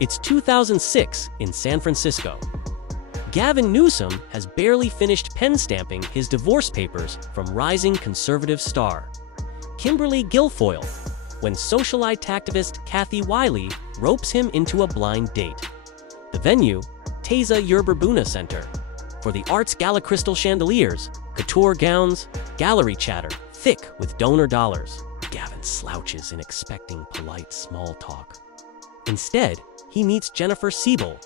It's 2006 in San Francisco. Gavin Newsom has barely finished pen-stamping his divorce papers from rising conservative star Kimberly Guilfoyle when socialite activist Kathy Wiley ropes him into a blind date. The venue, Taza Yerba Buena Center. For the arts gala crystal chandeliers, couture gowns, gallery chatter, thick with donor dollars. Gavin slouches in expecting polite small talk. Instead, he meets Jennifer Siebel,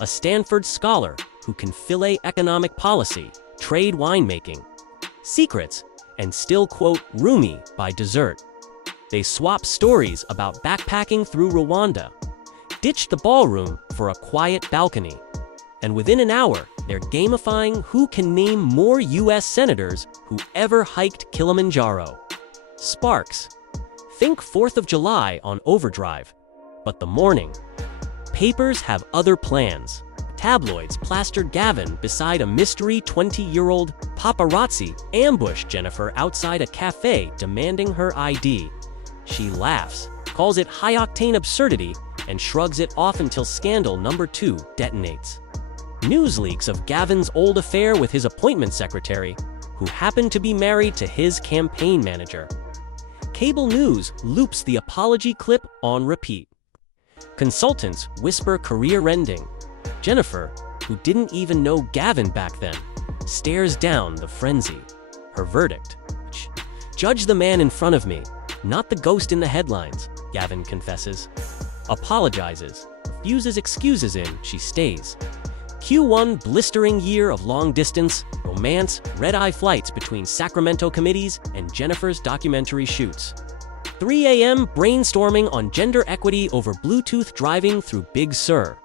a Stanford scholar who can fillet economic policy, trade winemaking, secrets, and still quote Rumi by dessert. They swap stories about backpacking through Rwanda, ditch the ballroom for a quiet balcony, and within an hour, they're gamifying who can name more US senators who ever hiked Kilimanjaro. Sparks. Think 4th of July on overdrive. But the morning. Papers have other plans. Tabloids plastered Gavin beside a mystery 20-year-old. Paparazzi ambush Jennifer outside a cafe demanding her ID. She laughs, calls it high-octane absurdity, and shrugs it off until scandal number 2 detonates. News leaks of Gavin's old affair with his appointment secretary, who happened to be married to his campaign manager. Cable news loops the apology clip on repeat. Consultants whisper career-ending. Jennifer, who didn't even know Gavin back then, stares down the frenzy. Her verdict: "Judge the man in front of me, not the ghost in the headlines," Gavin confesses. Apologizes, refuses excuses in, she stays. Q1 blistering year of long distance, romance, red-eye flights between Sacramento committees and Jennifer's documentary shoots. 3 a.m. brainstorming on gender equity over Bluetooth driving through Big Sur.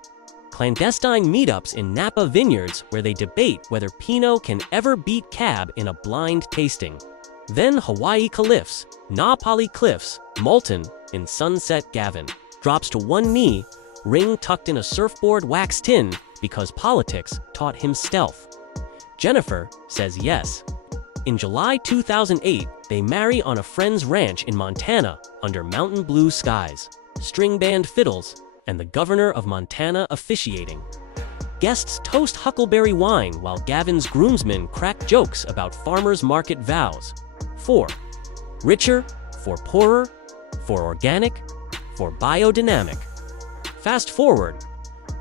Clandestine meetups in Napa vineyards where they debate whether Pinot can ever beat Cab in a blind tasting. Then Hawaii Cliffs, Na Pali Cliffs, molten in sunset. Gavin drops to one knee, ring tucked in a surfboard wax tin because politics taught him stealth. Jennifer says yes. In July 2008, they marry on a friend's ranch in Montana under mountain blue skies, string band fiddles, and the governor of Montana officiating. Guests toast huckleberry wine while Gavin's groomsmen crack jokes about farmers' market vows. For richer, for poorer, for organic, for biodynamic. Fast forward,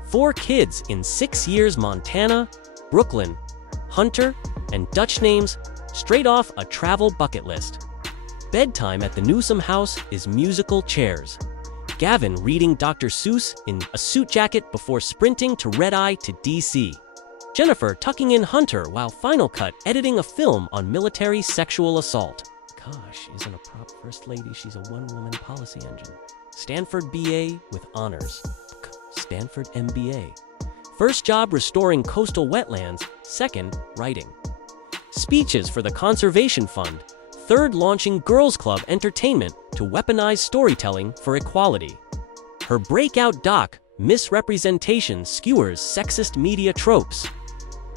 4 kids in 6 years. Montana, Brooklyn, Hunter, and Dutch names straight off a travel bucket list. Bedtime at the Newsom house is musical chairs. Gavin reading Dr. Seuss in a suit jacket before sprinting to red-eye to DC. Jennifer tucking in Hunter while Final Cut editing a film on military sexual assault. Gosh, isn't a prop first lady, she's a one-woman policy engine. Stanford BA with honors. Stanford MBA. First job restoring coastal wetlands, second, writing. Speeches for the Conservation Fund, third launching Girls Club Entertainment to weaponize storytelling for equality. Her breakout doc, Misrepresentation, skewers sexist media tropes.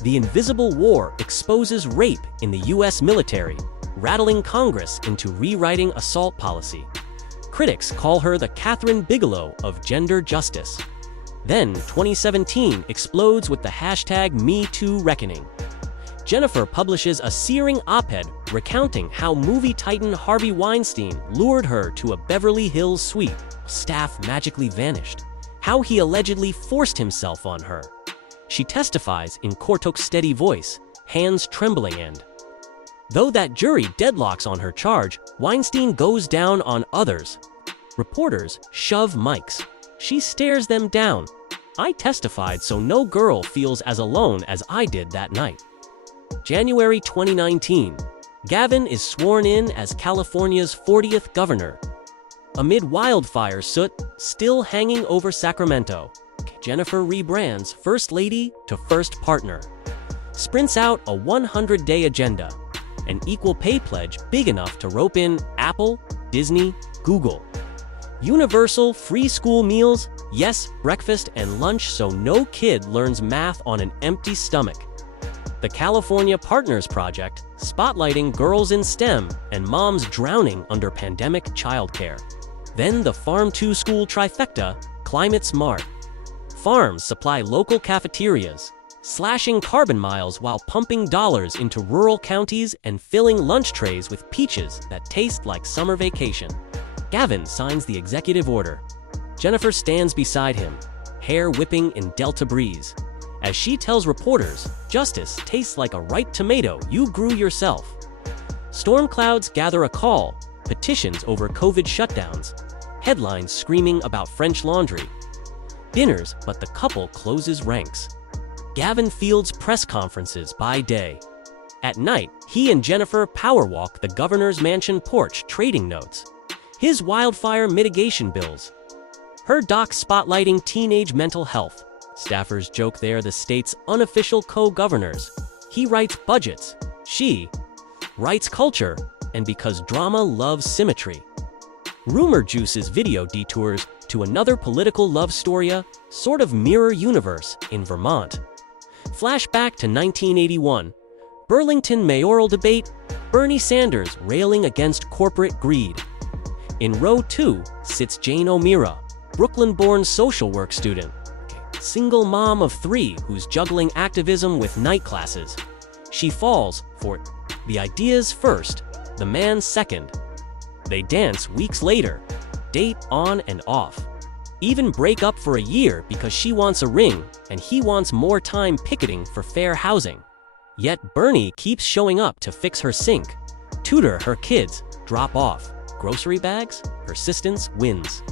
The Invisible War exposes rape in the US military, rattling Congress into rewriting assault policy. Critics call her the Catherine Bigelow of gender justice. Then 2017 explodes with the hashtag #MeToo reckoning. Jennifer publishes a searing op-ed recounting how movie titan Harvey Weinstein lured her to a Beverly Hills suite. Staff magically vanished. How he allegedly forced himself on her. She testifies in Kortok's steady voice, hands trembling and. Though that jury deadlocks on her charge, Weinstein goes down on others. Reporters shove mics. She stares them down. I testified so no girl feels as alone as I did that night. January 2019. Gavin is sworn in as California's 40th governor. Amid wildfire soot still hanging over Sacramento, Jennifer rebrands First Lady to First Partner. Sprints out a 100-day agenda, an equal pay pledge big enough to rope in Apple, Disney, Google. Universal free school meals, yes, breakfast and lunch so no kid learns math on an empty stomach. The California Partners Project, spotlighting girls in STEM and moms drowning under pandemic childcare. Then the Farm to School trifecta, Climate Smart, Farms supply local cafeterias, slashing carbon miles while pumping dollars into rural counties and filling lunch trays with peaches that taste like summer vacation. Gavin signs the executive order. Jennifer stands beside him, hair whipping in Delta breeze. As she tells reporters, justice tastes like a ripe tomato you grew yourself. Storm clouds gather a call, petitions over COVID shutdowns, headlines screaming about French laundry. Dinners, but the couple closes ranks. Gavin fields press conferences by day. At night, he and Jennifer powerwalk the governor's mansion porch trading notes. His wildfire mitigation bills. Her doc spotlighting teenage mental health. Staffers joke they're the state's unofficial co-governors. He writes budgets. She writes culture, and because drama loves symmetry. Rumor juices video detours to another political love story, sort of mirror universe in Vermont. Flashback to 1981. Burlington mayoral debate, Bernie Sanders railing against corporate greed. In row 2 sits Jane O'Meara, Brooklyn-born social work student. Single mom of 3 who's juggling activism with night classes. She falls for the ideas first, the man second. They dance weeks later, date on and off. Even break up for a year because she wants a ring and he wants more time picketing for fair housing. Yet Bernie keeps showing up to fix her sink, tutor her kids, drop off grocery bags. Persistence wins.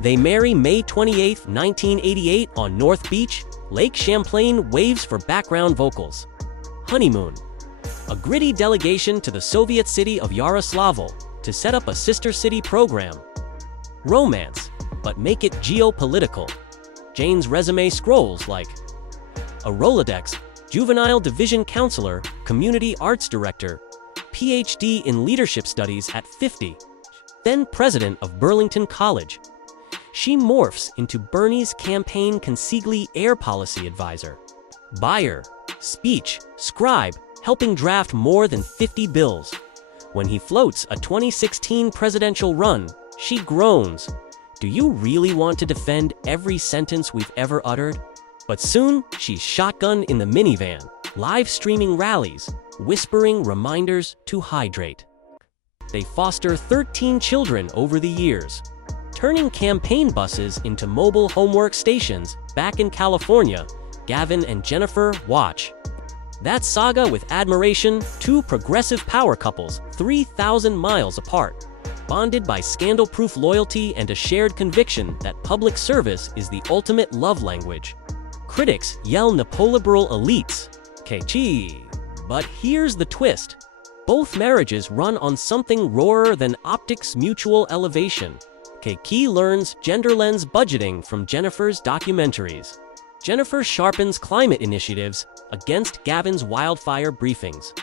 They marry May 28, 1988 on North Beach. Lake Champlain waves for background vocals. Honeymoon. A gritty delegation to the Soviet city of Yaroslavl to set up a sister city program. Romance, but make it geopolitical. Jane's resume scrolls like a Rolodex, juvenile division counselor, community arts director, PhD in leadership studies at 50, then president of Burlington College. She morphs into Bernie's campaign consigliere air policy advisor. Buyer, speech, scribe, helping draft more than 50 bills. When he floats a 2016 presidential run, she groans. Do you really want to defend every sentence we've ever uttered? But soon, she's shotgunned in the minivan, live streaming rallies, whispering reminders to hydrate. They foster 13 children over the years, turning campaign buses into mobile homework stations. Back in California, Gavin and Jennifer watch that saga with admiration. 2 progressive power couples, 3,000 miles apart, bonded by scandal-proof loyalty and a shared conviction that public service is the ultimate love language. Critics yell neoliberal elites. Gee, but here's the twist. Both marriages run on something rawer than optics: mutual elevation. Key learns gender lens budgeting from Jennifer's documentaries. Jennifer sharpens climate initiatives against Gavin's wildfire briefings.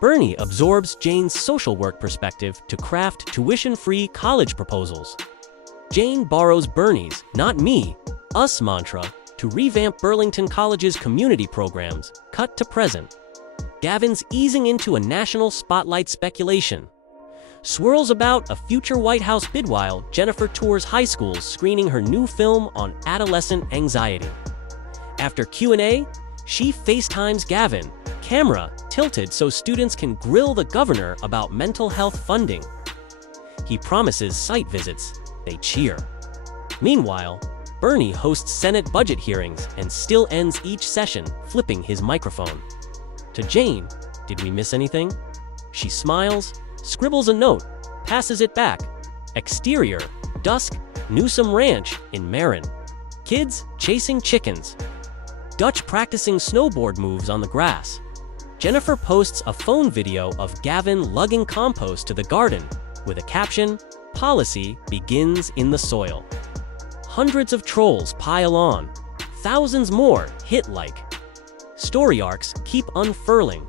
Bernie absorbs Jane's social work perspective to craft tuition-free college proposals. Jane borrows Bernie's "not me, us" mantra to revamp Burlington College's community programs. Cut to present. Gavin's easing into a national spotlight speculation. Swirls about a future White House bid while Jennifer tours high schools screening her new film on adolescent anxiety. After Q&A, she FaceTimes Gavin, camera tilted so students can grill the governor about mental health funding. He promises site visits. They cheer. Meanwhile, Bernie hosts Senate budget hearings and still ends each session flipping his microphone. To Jane, "Did we miss anything?" She smiles, scribbles a note, passes it back. Exterior, dusk, Newsom Ranch in Marin. Kids chasing chickens. Dutch practicing snowboard moves on the grass. Jennifer posts a phone video of Gavin lugging compost to the garden with a caption, "Policy begins in the soil." Hundreds of trolls pile on. Thousands more hit like. Story arcs keep unfurling.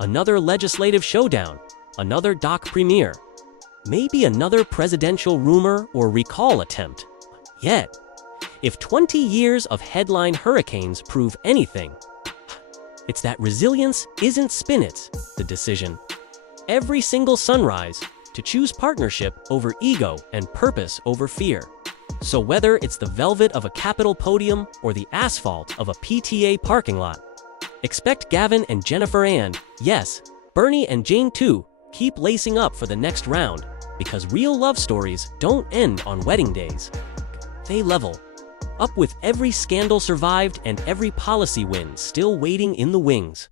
Another legislative showdown. Another doc premiere. Maybe another presidential rumor or recall attempt. Yet, if 20 years of headline hurricanes prove anything, it's that resilience isn't spinach, the decision. Every single sunrise, to choose partnership over ego and purpose over fear. So whether it's the velvet of a Capitol podium or the asphalt of a PTA parking lot, expect Gavin and Jennifer and, yes, Bernie and Jane too, keep lacing up for the next round, because real love stories don't end on wedding days. They level up with every scandal survived and every policy win still waiting in the wings.